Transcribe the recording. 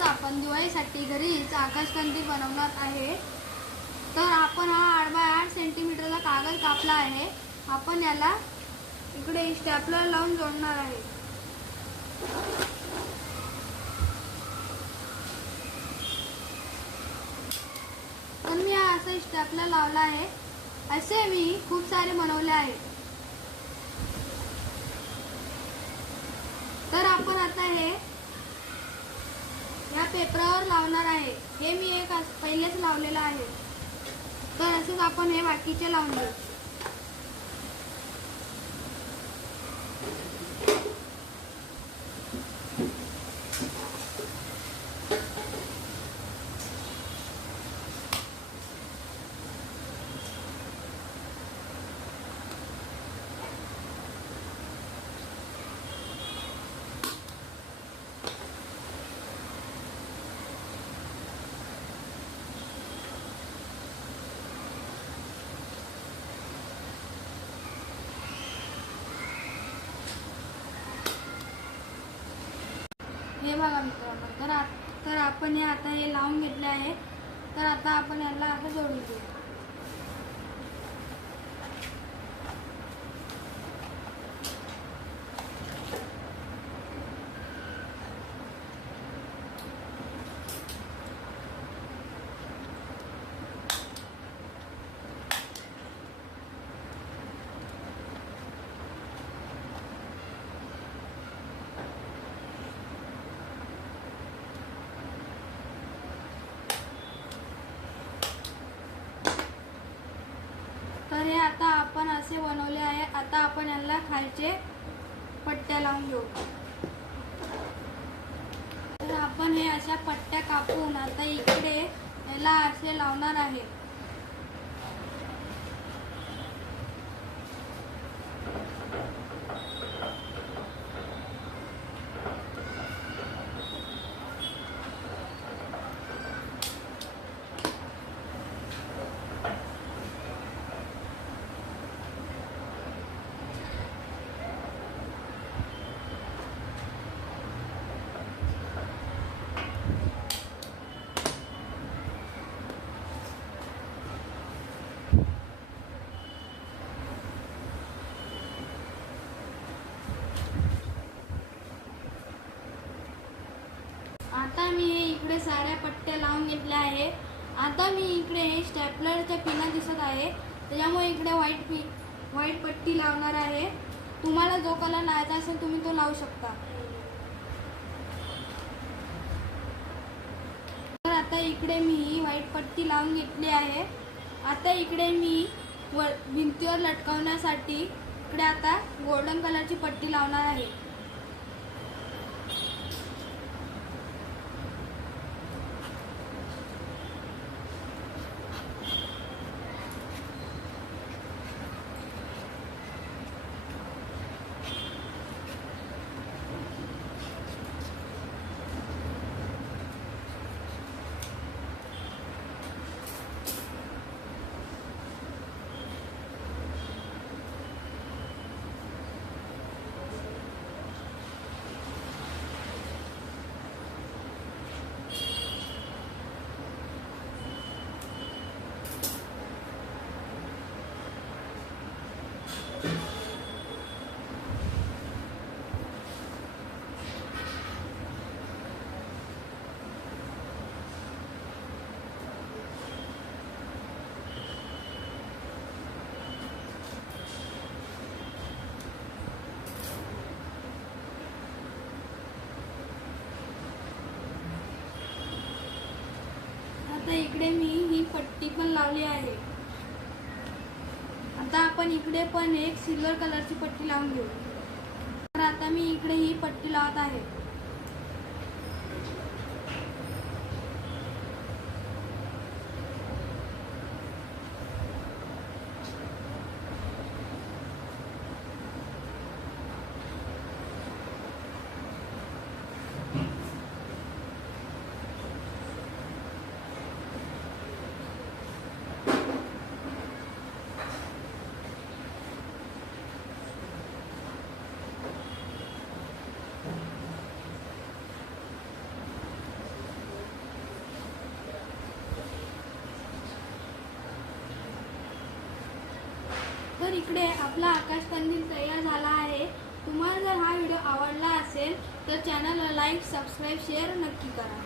आज आपण दिवाळीसाठी घरीच आकाशकंदील बनवणार आहे। तर आपण हा 8 बाय 8 सेंटीमीटरचा कागद कापला आहे। आपण याला इकडे स्टॅपलर लावून जोडणार आहे। तर मी हा असा स्टॅपलर लावला आहे। असे मी खूप सारे बनवले आहेत। तर आपण आता हे या पेपरावर लावणार आहे। हे मी एक पहिलेच लावलेलं आहे। तर असेच आपण हे बाकीचे लावून घेऊ। हे बघा मित्रांनो, तर आपण हे आता हे लावून घेतले आहे। तर आता आपण याला आता जोडून घेऊ। तर हे आता आपण असे बनवले आहे। आता आपण याला खालचे पट्ट्या लावून घेऊ। तर आपण हे अशा पट्ट्या कापून आता इकडे याला असे लावणार आहे। आता मी हे इकडे साऱ्या पट्ट्या लावून घेतल्या आहे। आता मी इकडे स्टॅपलरच्या पिना दिसत आहे, त्याच्यामुळे इकडे व्हाईट पट्टी लावणार आहे। तुम्हाला जो कलर लावायचा असेल तुम्ही तो लावू शकता। तर आता इकडे मी व्हाईट पट्टी लावून घेतली आहे। आता इकडे मी भिंतीवर लटकवण्यासाठी इकडे आता गोल्डन कलरची पट्टी लावणार आहे। आता इकडे मी ही पट्टी पण लावली आहे। आता आपण इकडे पण एक सिल्वर कलरची पट्टी लावून घेऊ। तर आता मी इकडे ही पट्टी लावत आहे। तर इकडे आपला आकाश कंदील तयार झाला आहे. तुम्हाला जर हा व्हिडिओ आवडला असेल तर चॅनलला लाईक, सबस्क्राईब, शेअर नक्की करा.